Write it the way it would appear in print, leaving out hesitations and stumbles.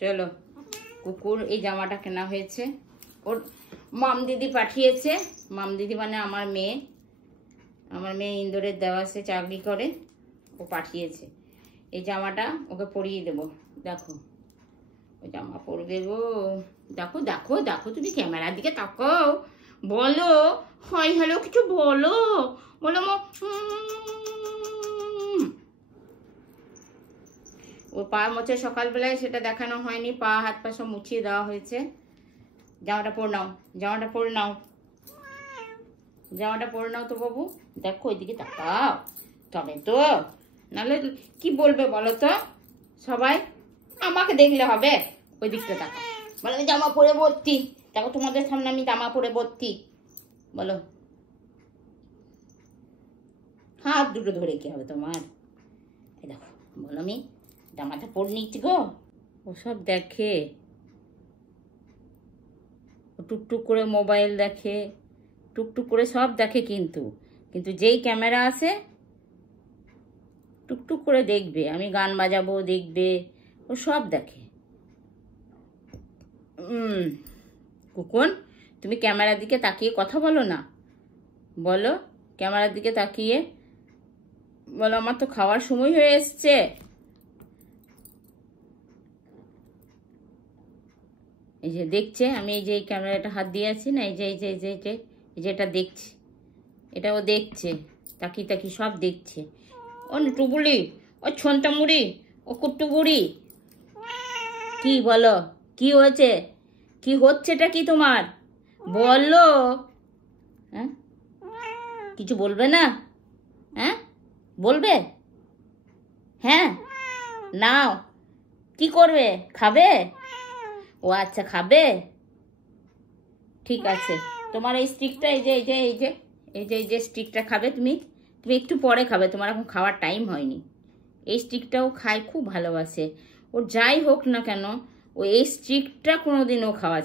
চলো, কুকুর এই জামাটা কেনা হয়েছে, ওর মাম দিদি পাঠিয়েছে। মাম দিদি মানে আমার মেয়ে ইন্দোরের দেওয়াসে চাকরি করে, ও পাঠিয়েছে। এই জামাটা ওকে পরিয়ে দেবো। দেখো ওই জামা পরবে গো। দেখো দেখো দেখো, তুমি ক্যামেরার দিকে তাকাও, বলো হাই হ্যালো কিছু বলো, বলো ও পা মোছে সকালবেলায়, সেটা দেখানো হয়নি। পা হাত পা সব মুছিয়ে দেওয়া হয়েছে। জামাটা পরে নাও, জামাটা পরে নাও, জামাটা পরে নাও তো বাবু। দেখো ওইদিকে তাকাও, তবে তো নাহলে কি বলবে বলো তো সবাই? আমাকে দেখলে হবে? ওই দিকটা তাকাও, বলো আমি জামা পরে ভর্তি। দেখো তোমাদের সামনে আমি জামা পরে ভর্তি, বলো। হাত দুটো ধরে কি হবে তোমার? এই দেখো, বলো আমি জামাটা পরে নিচ্ছি গো। ওসব দেখে, টুকটুক করে মোবাইল দেখে, টুকটুক করে সব দেখে, কিন্তু যেই ক্যামেরা আছে টুকটুক করে দেখবে, আমি গান বাজাবো দেখবে, ও সব দেখে। কুকুন, তুমি ক্যামেরার দিকে তাকিয়ে কথা বলো না, বলো ক্যামেরার দিকে তাকিয়ে বলো আমার তো খাওয়ার সময় হয়ে এসছে। এই যে দেখছে, আমি এই যে এই ক্যামেরাটা হাত দিয়ে আছি না, এই যে এই যে এই যে এই যে এই যে এটা দেখছি, এটা ও দেখছে, তাকিয়ে তাকিয়ে সব দেখছে। ও টুবুলি, ও ছন্তামুড়ি, ও কুট্টুবুড়ি, কি বলো, কি হয়েছে, কি হচ্ছেটা কি তোমার, বলো। হ্যাঁ, কিছু বলবে না? হ্যাঁ বলবে? হ্যাঁ নাও, কি করবে, খাবে? ও আচ্ছা খাবে, ঠিক আছে। তোমার এই স্টিকটা, এই যে এই যে এই যে এই যে এই যে স্টিকটা খাবে তুমি একটু পরে খাবে, তোমার এখন খাওয়ার টাইম হয়নি। এই স্টিকটাও খায়, খুব ভালোবাসে। ওর যাই হোক না কেন, ও এই স্টিকটা কোনোদিনও খাওয়া